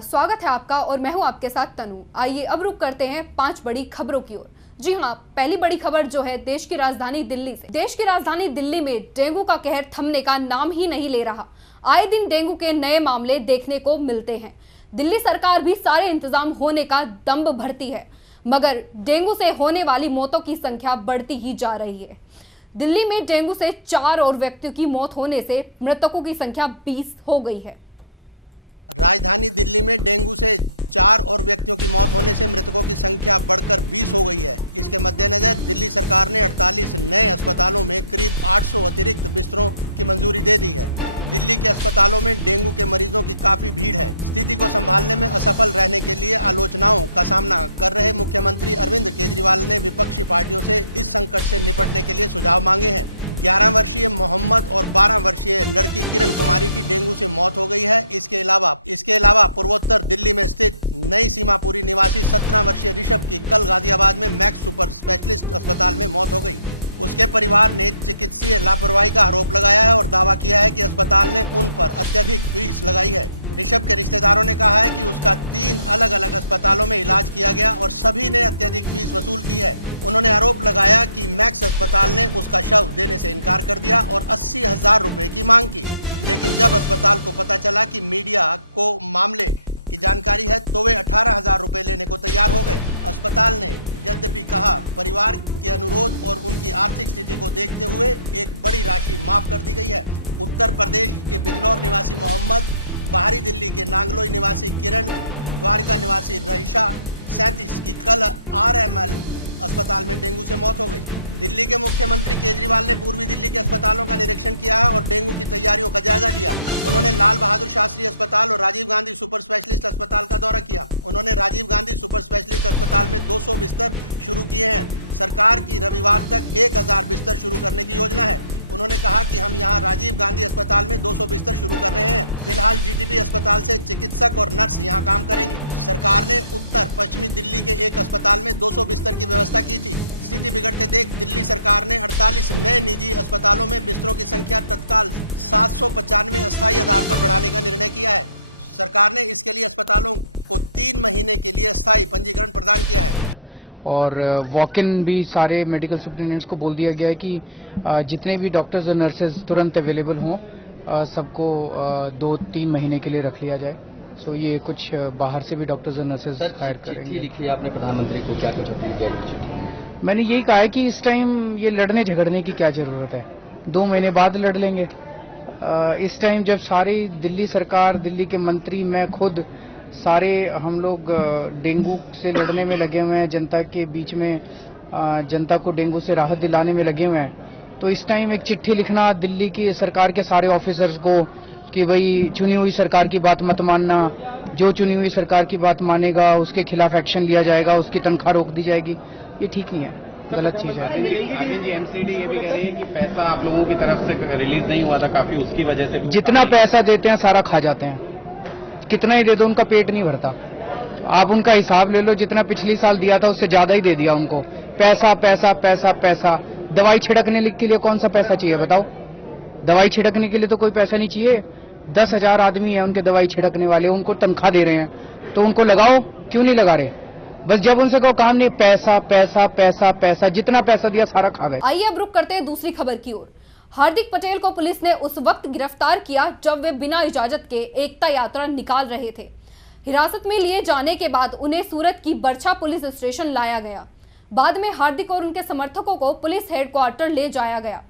नमस्कार, स्वागत है आपका और मैं हूं आपके साथ तनु। आइए अब रुक करते हैं 5 बड़ी खबरों की ओर। जी हां, पहली बड़ी खबर जो है देश की राजधानी दिल्ली से। देश की राजधानी दिल्ली में डेंगू का कहर थमने का नाम ही नहीं ले रहा। आए दिन डेंगू के नए मामले देखने को मिलते हैं। दिल्ली सरकार भी सारे इंतजाम होने का दम भरती है, मगर डेंगू से होने वाली मौतों की संख्या बढ़ती ही जा रही है। दिल्ली में डेंगू से 4 और व्यक्तियों की मौत होने से मृतकों की संख्या 20 हो गई है। राजधानी दिल्ली में डेंगू से 4 और व्यक्तियों की मौत होने से मृतकों की संख्या बढ़कर 20 हो गई है। इसके मद्देनजर दिल्ली सरकार ने 48 नए अस्पतालों में करीब 800 अतिरिक्त बिस्तरों की मंजूरी दे दी है। दिल्ली के अस्पतालों में डेंगू के मरीजों की काफी भीड़ है। स्थिति को संभालने में असफल रहने के लिए आलोचनाओं का सामना कर रहे मुख्यमंत्री अरविंद केजरीवाल ने विपक्षी पार्टियों से इस संकट से निपटने के लिए सुझाव मांगे हैं। 11 वर्षीय मोहम्मद और 12 वर्षीय लड़की किरण कुमारी की डेंगू से मौत हो गई है। इसके अलावा पूर्वोत्तर दिल्ली में स्थित नई सीमापुरी निवासी 17 वर्षीय ऋषभ की कल गाजियाबाद में मैक्स सुपर स्पेशलिस्ट अस्पताल में मौत हो गई। उसके परिवार ने चिकित्सीय लापरवाही का आरोप लगाया है और दावा किया है कि अस्पताल ने उन पर अत्यधिक फीस लगाई है। ऋषभ के रिश्तेदारों ने कहा है कि उसका 3 अलग अलग अस्पतालों में इलाज किया गया और सभी ने अत्यधिक फीस वसूल की है। उन्होंने आरोप लगाया कि मैक्स अस्पताल ने उसका शव देने से इनकार कर दिया और 80,000 रुपए की मांग की। लेकिन जब अस्पताल को पता चला कि मीडिया को मामले की जानकारी है तो वे 18,000 रुपए लेने को तैयार हो गए। अस्पताल ने यद्यपि कहा परिवार के अनुरोध और उनकी आर्थिक स्थिति को देखते हुए एक बड़ी राशि माफ कर दी गई है। उत्तर प्रदेश के बिजनौर निवासी मोहम्मद, बाहरी दिल्ली के नांगलोई निवासी किरण, द्वारका निवासी रईशा 37 की कल RML अस्पताल में डेंगू से मौत हो गई। दिल्ली के मुख्यमंत्री केजरीवाल ने पूर्वी दिल्ली के अस्पतालों का निरीक्षण किया है और डेंगू की तैयारियों का जायजा लिया। उन्होंने लाल बहादुर शास्त्री अस्पताल और राजीव गांधी सुपर स्पेशलिस्ट अस्पताल का दौरा किया। उन्होंने राजीव गांधी सुपर स्पेशलिस्ट अस्पताल में 200 बिस्तर शुरू किए हैं। सरकार की रविवार तक 1000 बिस्तर शुरू करने की योजना है। उन्होंने कहा कि हम यहां राजीव गांधी अस्पताल में 200 बिस्तर शुरू कर रहे हैं। फिलहाल GTB अस्पताल से चिकित्सक और नर्स यहां काम करेंगे। सरकार ने उत्तर पश्चिमी दिल्ली के एक अस्पताल में 200 बिस्तर की व्यवस्था की थी। स्थिति बिगड़ते देख दिल्ली सरकार ने 48 नए निजी अस्पतालों में बिस्तरों की संख्या तत्काल 795 अस्थायी आधार पर बढ़ाने का निर्णय किया है। सरकार ने इसके लिए अस्पतालों को 3 महीने के लिए अस्थायी पंजीकरण प्रदान किया है। और वॉक इन भी सारे मेडिकल सुपरिटेंडेंट्स को बोल दिया गया है कि जितने भी डॉक्टर्स और नर्सेज तुरंत अवेलेबल हों सबको 2-3 महीने के लिए रख लिया जाए। सो ये कुछ बाहर से भी डॉक्टर्स और नर्सेज हायर करेंगे। चिट्ठी लिखी आपने प्रधानमंत्री को, क्या कुछ अपील की? मैंने यही कहा है कि इस टाइम ये लड़ने झगड़ने की क्या जरूरत है, 2 महीने बाद लड़ लेंगे। इस टाइम जब सारी दिल्ली सरकार, दिल्ली के मंत्री, मैं खुद, सारे हम लोग डेंगू से लड़ने में लगे हुए हैं, जनता के बीच में जनता को डेंगू से राहत दिलाने में लगे हुए हैं, तो इस टाइम एक चिट्ठी लिखना दिल्ली की सरकार के सारे ऑफिसर्स को कि भाई चुनी हुई सरकार की बात मत मानना, जो चुनी हुई सरकार की बात मानेगा उसके खिलाफ एक्शन लिया जाएगा, उसकी तनख्वाह रोक दी जाएगी, ये ठीक नहीं है, गलत चीज है। अरविंद जी MCD ये भी कह रही है कि पैसा आप लोगों की तरफ से रिलीज नहीं हुआ था काफी, उसकी वजह से जितना पैसा देते हैं सारा खा जाते हैं। कितना ही दे दो उनका पेट नहीं भरता। आप उनका हिसाब ले लो, जितना पिछली साल दिया था उससे ज्यादा ही दे दिया उनको। पैसा पैसा पैसा पैसा। दवाई छिड़कने के लिए कौन सा पैसा चाहिए बताओ? दवाई छिड़कने के लिए तो कोई पैसा नहीं चाहिए। 10,000 आदमी है उनके दवाई छिड़कने वाले, उनको तनख्वाह दे रहे हैं तो उनको लगाओ, क्यों नहीं लगा रहे? बस जब उनसे कहो काम नहीं, पैसा पैसा पैसा पैसा, जितना पैसा दिया सारा खा गए। आइए अब रुक करते हैं दूसरी खबर की ओर। हार्दिक पटेल को पुलिस ने उस वक्त गिरफ्तार किया जब वे बिना इजाजत के एकता यात्रा निकाल रहे थे। हिरासत में लिए जाने के बाद उन्हें सूरत की बरछा पुलिस स्टेशन लाया गया। बाद में हार्दिक और उनके समर्थकों को पुलिस हेडक्वार्टर ले जाया गया,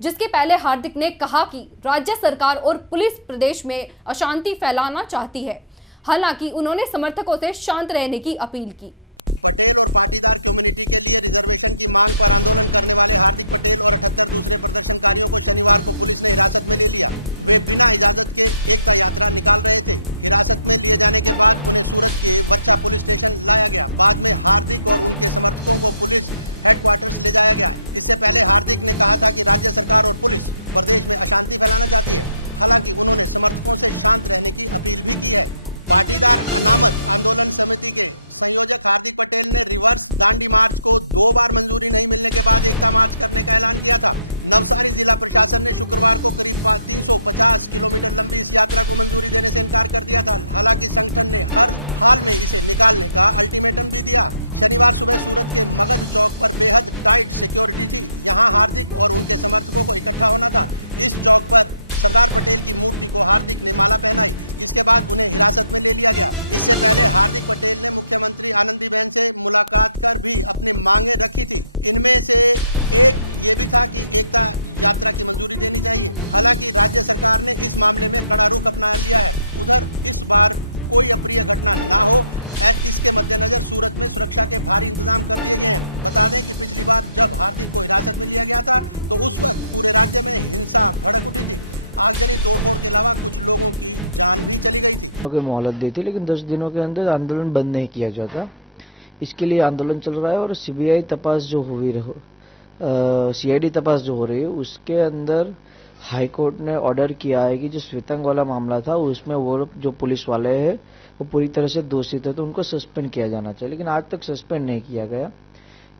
जिसके पहले हार्दिक ने कहा कि राज्य सरकार और पुलिस प्रदेश में अशांति फैलाना चाहती है। हालांकि उन्होंने समर्थकों से शांत रहने की अपील की। पटेल और पाटीदार कम्युनिटी के लिए रिजर्वेशन की मांग पर आंदोलन करने वाले हार्दिक पटेल और 78 दूसरे प्रदर्शनकारियों को शनिवार को पुलिस ने हिरासत में ले लिया। वे बिना इजाजत के एकता यात्रा निकाल रहे थे। हिरासत में लिए जाने के बाद उन्हें सूरत के वर्षा पुलिस स्टेशन लाया गया। बाद में हार्दिक और उनके समर्थकों को पुलिस हेडक्वार्टर्स ले जाया गया। इससे पहले हार्दिक ने कहा था कि राज्य सरकार और पुलिस प्रदेश में अशांति फैलाना चाहती है। हालांकि उन्होंने समर्थकों से शांत रहने की अपील भी की है। पाटीदार अनामत आंदोलन समिति के संयोजक हार्दिक पटेल ने रिवर्स दांडी मार्च को 2 बार मंजूरी नहीं मिलने के बाद एकता मार्च करने का ऐलान किया था। नवसारी जिला प्रशासन ने शुक्रवार को करीब 350 किलोमीटर लंबी इस यात्रा को मंजूरी देने से इनकार कर दिया था। हालांकि संगठन ने हर हाल में इसे निकालने का अल्टीमेटम भी दिया। शनिवार सुबह सूरत के मगध चौक पर बेहद टाइट सिक्योरिटी थी। यहाँ हार्दिक और उनके समर्थकों को इकट्ठा होना था। इस चौक पर सरदार पटेल की मूर्ति को हार्दिक ने माला पहनाई। इसके बाद उन्हें हिरासत में ले लिया गया। इससे पहले हार्दिक पटेल ने मुख्यमंत्री आनंदीबेन से मुलाकात कर भी अपनी मांगे रखी थी। इनमें से एक ये भी था कि एकता यात्रा की मंजूरी देनी चाहिए। हालांकि राज्य सरकार ने इस मामले में कड़ा रुख अपना लिया है। उधर इस बार कोई अप्रिय घटना ना हो, इसके मद्देनजर सूरत में सुरक्षा के भारी इंतजाम कर दिए गए हैं। बता दें कि पिछली बार जब हार्दिक को हिरासत में लिया गया था तो उस वक्त पूरे राज्य में हिंसा भड़क उठी थी। आगजनी तोड़फोड़ के अलावा कुछ लोगों की जान भी चली गई थी। मोहलत दी थी, लेकिन 10 दिनों के अंदर आंदोलन बंद नहीं किया जाता। इसके लिए आंदोलन चल रहा है और सीबीआई तपास जो सीआईडी तपास जो हो रही है उसके अंदर हाईकोर्ट ने ऑर्डर किया है कि जो श्वेतांग वाला मामला था उसमें वो जो पुलिस वाले हैं वो पूरी तरह से दोषी थे, तो उनको सस्पेंड किया जाना चाहिए, लेकिन आज तक सस्पेंड नहीं किया गया।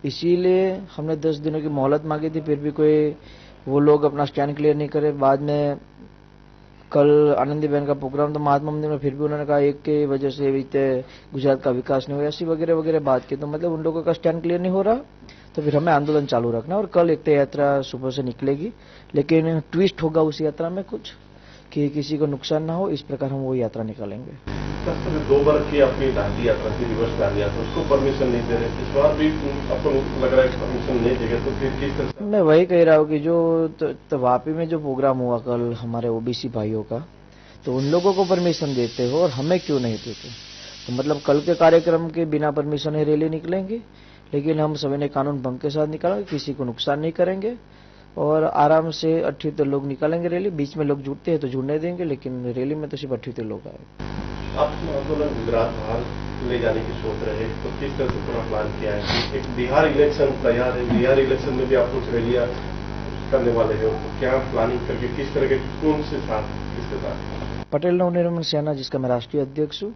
इसीलिए हमने 10 दिनों की मोहलत मांगी थी, फिर भी कोई वो लोग अपना स्टैंड क्लियर नहीं करे। बाद में कल आनंदीबेन का प्रोग्राम था महात्मा मंदिर में, फिर भी उन्होंने कहा एक के वजह से गुजरात का विकास नहीं हुआ, ऐसी वगैरह वगैरह बात की। तो मतलब उन लोगों का स्टैंड क्लियर नहीं हो रहा, तो फिर हमें आंदोलन चालू रखना। और कल एकता यात्रा सुबह से निकलेगी, लेकिन ट्विस्ट होगा उस यात्रा में कुछ कि किसी को नुकसान ना हो, इस प्रकार हम वो यात्रा निकालेंगे। 2 बार की अपनी दांडी यात्रा थी, रिवर्स दांडी यात्रा, उसको परमिशन नहीं दे रहे, इस बार भी आपको लग रहा है परमिशन नहीं देगा, तो फिर किस तरह? मैं वही कह रहा हूँ कि जो वापी में जो प्रोग्राम हुआ कल हमारे ओबीसी भाइयों का, तो उन लोगों को परमिशन देते हो और हमें क्यों नहीं देते? तो मतलब कल के कार्यक्रम के बिना परमिशन है रैली निकलेंगे, लेकिन हम सभी ने कानून भंग के साथ निकालेंगे, किसी को नुकसान नहीं करेंगे और आराम से 78 लोग निकालेंगे रैली। बीच में लोग जुड़ते हैं तो जुड़ने देंगे, लेकिन रैली में तो सिर्फ 78 लोग आए। आप आंदोलन गुजरात बाहर ले जाने की सोच रहे हैं, तो किस तरह से पूरा प्लान किया है? एक बिहार इलेक्शन तैयार है, बिहार इलेक्शन में भी आप कुछ रैलियां करने वाले हैं, तो क्या प्लानिंग करके किस तरह के कौन से साथ किसके साथ? पटेल नवनिर्माण सेना, जिसका मैं राष्ट्रीय अध्यक्ष हूँ,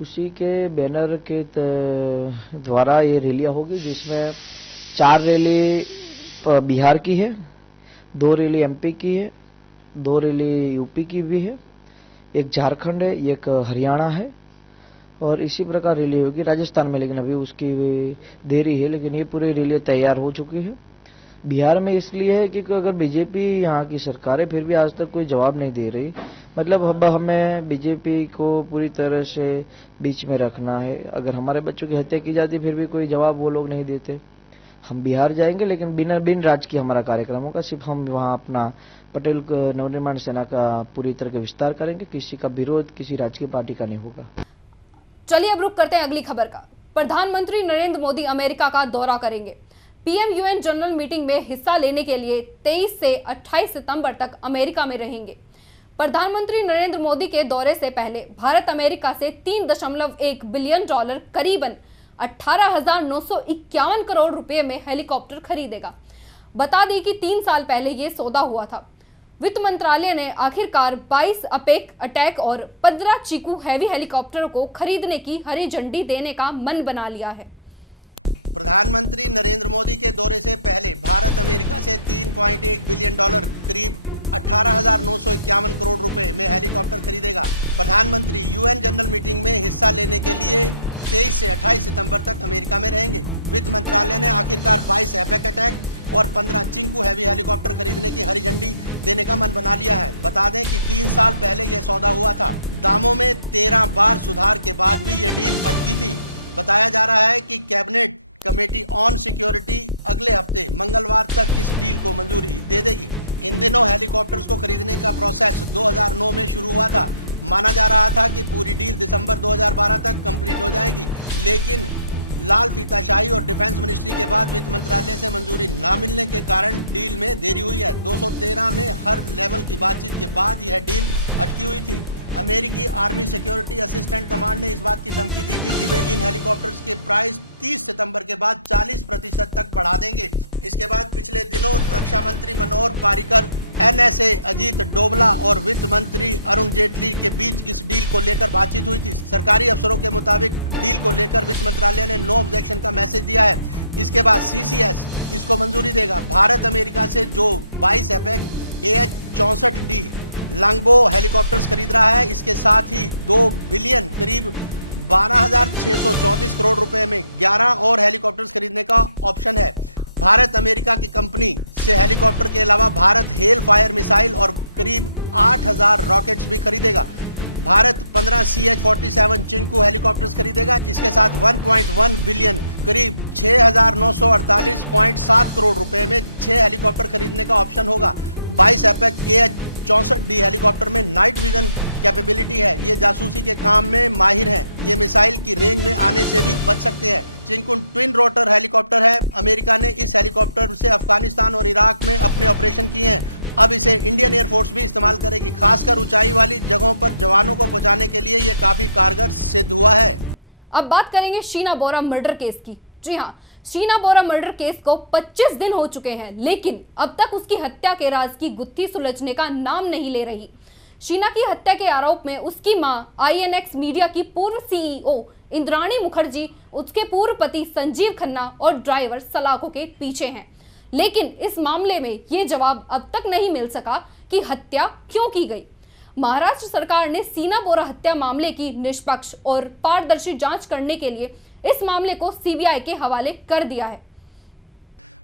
उसी के बैनर के द्वारा ये रैलियां होगी, जिसमें 4 रैली बिहार की है, 2 रैली एमपी की है, 2 रैली यूपी की भी है, एक झारखंड है, एक हरियाणा है और इसी प्रकार रैली होगी राजस्थान में, लेकिन अभी उसकी देरी है, लेकिन ये पूरी रैली तैयार हो चुकी है। बिहार में इसलिए है क्योंकि अगर बीजेपी यहाँ की सरकार है, फिर भी आज तक कोई जवाब नहीं दे रही। मतलब अब हमें बीजेपी को पूरी तरह से बीच में रखना है। अगर हमारे बच्चों की हत्या की जाती फिर भी कोई जवाब वो लोग नहीं देते। हम बिहार जाएंगे, लेकिन बिन राज्य की हमारा कार्यक्रम होगा। सिर्फ हम वहाँ अपना पटेल नवनिर्माण सेना का पूरी तरह का विस्तार करेंगे। किसी का विरोध किसी राज्य की पार्टी का नहीं होगा। चलिए अब रुक करते हैं अगली खबर का। प्रधानमंत्री नरेंद्र मोदी अमेरिका का दौरा करेंगे। पीएम यूएन जनरल मीटिंग में हिस्सा लेने के लिए 23 से 28 सितंबर तक अमेरिका में रहेंगे। प्रधानमंत्री नरेंद्र मोदी के दौरे से पहले भारत अमेरिका से $3.1 बिलियन करीबन 18,951 करोड़ रुपए में हेलीकॉप्टर खरीदेगा। बता दें कि 3 साल पहले ये सौदा हुआ था। वित्त मंत्रालय ने आखिरकार 22 अटैक और 15 चीकू हैवी हेलीकॉप्टरों को खरीदने की हरी झंडी देने का मन बना लिया है। प्रधानमंत्री नरेंद्र मोदी के दौरे से पहले भारत अमेरिका से $3.1 बिलियन करीब 18,951 करोड़ रुपए में हेलीकॉप्टर खरीदेगा। प्रधानमंत्री यूएन जनरल मीटिंग में हिस्सा लेने के लिए 23 से 28 सितंबर तक अमेरिका में रहेंगे। वित्त मंत्रालय ने आखिरकार 22 एपेक अटैक और 15 चिंकू हैवी हेलीकॉप्टर खरीदने की हरी झंडी देने का मन बना लिया है। बता दें कि 3 साल पहले यह सौदा हुआ था। दामों में 13 बार सुधार के बाद भी ये डील अटकी थी। बताया जा रहा है कि कैबिनेट कमेटी ऑन सिक्योरिटी अगले हफ्ते मंगलवार तक इस डील को मंजूरी दे देगी। इन दिनों हेलीकॉप्टर्स को खरीदने का प्रोसेस 2009 में शुरू हुआ था। माना जा रहा था कि पूरी डील दिसंबर 2012 तक कंप्लीट हो जाएगी, लेकिन लाल फीताशाही और डिफेंस मिनिस्ट्री के बाद वित्त मंत्रालय से मंजूरी न मिलने के कारण डील में देरी हुई है। 213 में हर लेवल की बातचीत के बाद यह डील अटकी हुई थी। अमेरिकी आर्मी सिक्योरिटी असिस्टेंट कमांड ने इस बात की धमकी दी थी कि वे इन हेलीकॉप्टर्स के प्राइस 30 सितंबर के बाद 40% तक बढ़ा देंगे। इसके बाद पिछले दिनों रक्षा मंत्री मनोहर पर्रिकर NSA अजीत डोवला और वित्त मंत्री अरुण जेटली के बीच इस डील को लेकर बातचीत हुई थी। सरकारी अफसरों के मुताबिक डील को लेकर वित्त मंत्रालय ने नो ऑब्जेक्शन का मैसेज दिया है। इसके बाद CCS इसको मंजूरी देगा। भारत अमेरिका से जो 22 एपेक AH-64D लॉन्गबो हेलीकॉप्टर्स खरीद रहा है, इसके साथ ही 2 बिलियन करीब 12,634 करोड़ रुपए में 11 और हेलीकॉप्टर्स खरीदने का ऑप्शन है। भारत अमेरिका की कंपनी से हेलीकॉप्टर के अलावा भारत हेल फायर मिसाइल और करीब 8,000 रॉकेट्स भी खरीदेगा। भारत 15 CH-47 चिंकू हेलीकॉप्टर्स खरीदेगा। इसके साथ 1.1 बिलियन करीब 6,948.7 करोड़ रुपए में 6 हेलीकॉप्टर खरीदने का ऑप्शन होगा। 22 एपेक AH-64D हेलीकॉप्टर में नाइट विजन कैपेबिलिटी है। ये जासूसी के काम में माहिर हैं। ये मिसाइल की रेंज में आने से भी बच सकते हैं। चिंकुन ट्विन रोटर हेलीकॉप्टर है। अमेरिका ने इस हेलीकॉप्टर से अफगानिस्तान और इराक में अपने ऑपरेशन किए हैं। अब इसे इंडियन एयरफोर्स भी इस्तेमाल करेगी। खासकर ऊंचाई वाली जगहों पर जवानों को पहुंचाने के लिए ये काफी कारगर सिद्ध हुआ है। अब बात करेंगे शीना बोरा मर्डर केस की। जी हाँ, शीना बोरा मर्डर केस को 25 दिन हो चुके हैं, लेकिन अब तक उसकी हत्या के राज की गुत्थी सुलझने का नाम नहीं ले रही। शीना की हत्या के आरोप में उसकी मां INX मीडिया की पूर्व CEO इंद्राणी मुखर्जी, उसके पूर्व पति संजीव खन्ना और ड्राइवर सलाखों के पीछे हैं। लेकिन इस मामले में ये जवाब अब तक नहीं मिल सका कि हत्या क्यों की गई। महाराष्ट्र सरकार ने शीना बोरा हत्या मामले की निष्पक्ष और पारदर्शी जांच करने के लिए इस मामले को CBI के हवाले कर दिया है।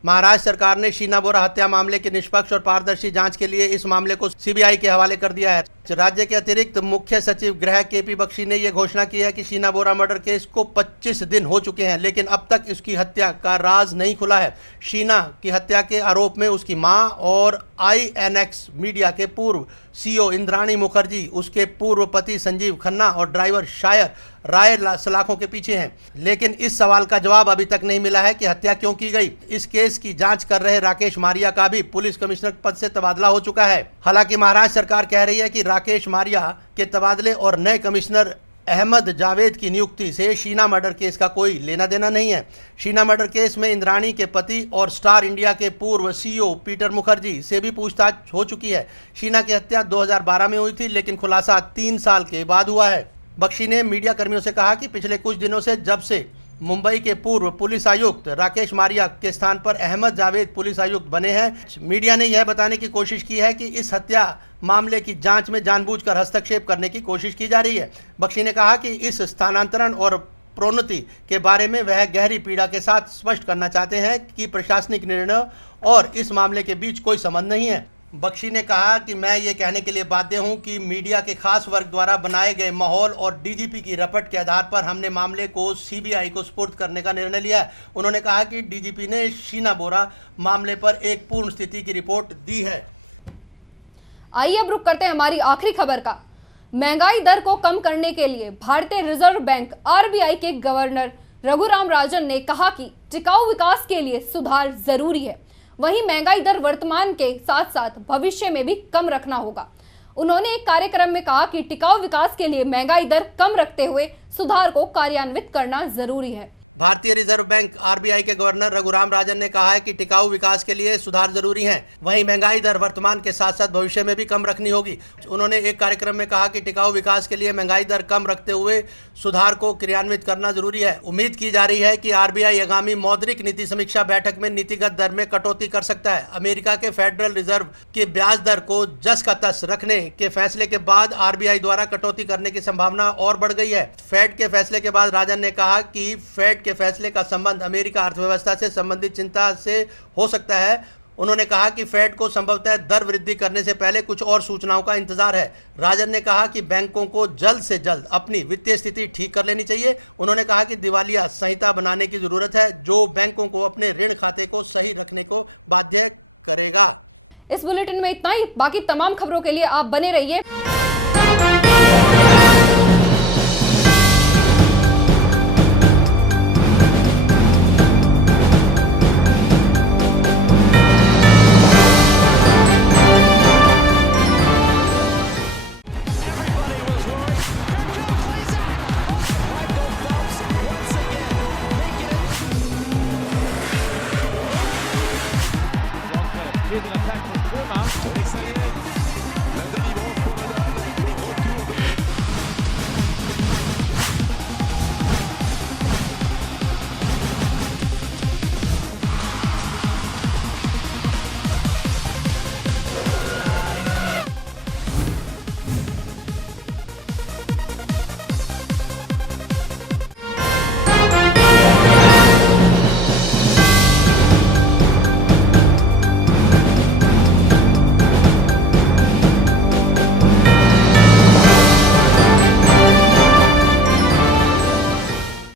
महाराष्ट्र सरकार ने शीना बोरा हत्या मामले की निष्पक्ष और पारदर्शी जांच के लिए इस मामले को CBI के हवाले कर दिया है। राज्य के अतिरिक्त मुख्य सचिव गृह KP बख्शी ने यह घोषणा की है कि शीना बोरा मर्डर केस को 25 दिन हो चुके हैं, लेकिन अब तक इसकी हत्या का राज नहीं खुला है। शीना की हत्या के आरोप में उसकी मां और INX मीडिया के पूर्व CEO इंद्राणी मुखर्जी, उसके पूर्व पति संजीव खन्ना और ड्राइवर शायर राय सलाखों के पीछे हैं। लेकिन इस सवाल का जवाब अभी तक नहीं मिला है कि हत्या क्यों की गई। इस केस की जांच कर रहे राकेश मारिया का भी पुलिस कमिश्नर पद से तबादला हो चुका है। हालांकि महाराष्ट्र सरकार कह रही है कि राकेश मारिया के तबादले और नए कमिश्नर अहमद जावेद की नियुक्ति से शीना मर्डर केस का कोई लेना देना नहीं है। शीना मर्डर केस में इंद्राणी के पति और स्टार इंडिया के पूर्व CEO पीटर मुखर्जी से भी पूछताछ हो चुकी है। शीना की हत्या 2012 में हुई थी, लेकिन खुलासा 3 साल के बाद हुआ है। बख्शी ने मीडिया कर्मियों से कहा कि पिछले कुछ दिनों से जब से मुंबई के पूर्व पुलिस आयुक्त राकेश मारिया के स्थान पर अहमद जावेद पुलिस आयुक्त बने हैं, मीडिया ने यह बताने की कोशिश की है कि इस हत्या मामले की जांच में जानबूझकर हस्तक्षेप करने की कोशिश की जा रही है। बख्शी ने कहा कि इस स्थानांतरण और प्रोन्नति के बारे में वह गहरी पीड़ा के साथ स्पष्ट करना चाहते हैं कि प्रशासनिक निर्णय और इस मामले के बीच कोई संबंध नहीं है। बख्शी ने कहा कि मैं ये कहने के लिए बाध्य हूं कि मीडिया के खास वर्ग द्वारा बनाए गए माहौल और DGP की रपट के आधार पर हमने मामले को CBI को सुपुर्द करने का निर्णय लिया है। उन्होंने कहा कि DGP ने शीना बोरा मामले पर एक पूर्ण स्थिति की रिपोर्ट दी है। आइए अब रुक करते हैं हमारी आखिरी खबर का। महंगाई दर को कम करने के लिए भारतीय रिजर्व बैंक RBI के गवर्नर रघुराम राजन ने कहा कि टिकाऊ विकास के लिए सुधार जरूरी है। वहीं महंगाई दर वर्तमान के साथ साथ भविष्य में भी कम रखना होगा। उन्होंने एक कार्यक्रम में कहा कि टिकाऊ विकास के लिए महंगाई दर कम रखते हुए सुधार को कार्यान्वित करना जरूरी है। भारतीय रिजर्व बैंक RBI के गवर्नर रघुराम राजन ने कहा है कि टिकाऊ विकास के लिए सुधार जरूरी हैं। वहीं महंगाई दर वर्तमान के साथ साथ भविष्य में भी कम रखनी होगी। उन्होंने एक कार्यक्रम में कहा कि टिकाऊ विकास के लिए महंगाई दर कम रखते हुए सुधार को क्रियान्वित करना जरूरी है। उम्मीद की जा रही है कि RBI आगामी मौद्रिक नीति समीक्षा बैठक में नीतिगत दर में कटौती कर सकता है। अमेरिका के फेडरल रिजर्व की ब्याज दर को जस का तस रखने के फैसले के बाद RBI द्वारा कटौती करने की संभावना और बढ़ गई है। फेड के फैसले के बाद राजन ने कहा कि फेड के फैसले का संबंध अमेरिका अर्थव्यवस्था से संबंधित चिंता से हो सकता है। उन्होंने कहा कि फेड को संभवतः दर वृद्धि करने से पहले कुछ और सूचनाओं का इंतजार है। राजन ने कहा कि बैंकों को जल्द से जल्द अपनी वित्तीय स्थिति ठीक कर लेनी चाहिए। उन्होंने कहा कि दिवालिया संहिता बनाने की जरूरत है, जो बैंकों को अपने ऋण खाते को सही रखने को बाध्य करेगा। इस बुलेटिन में इतना ही। बाकी तमाम खबरों के लिए आप बने रहिए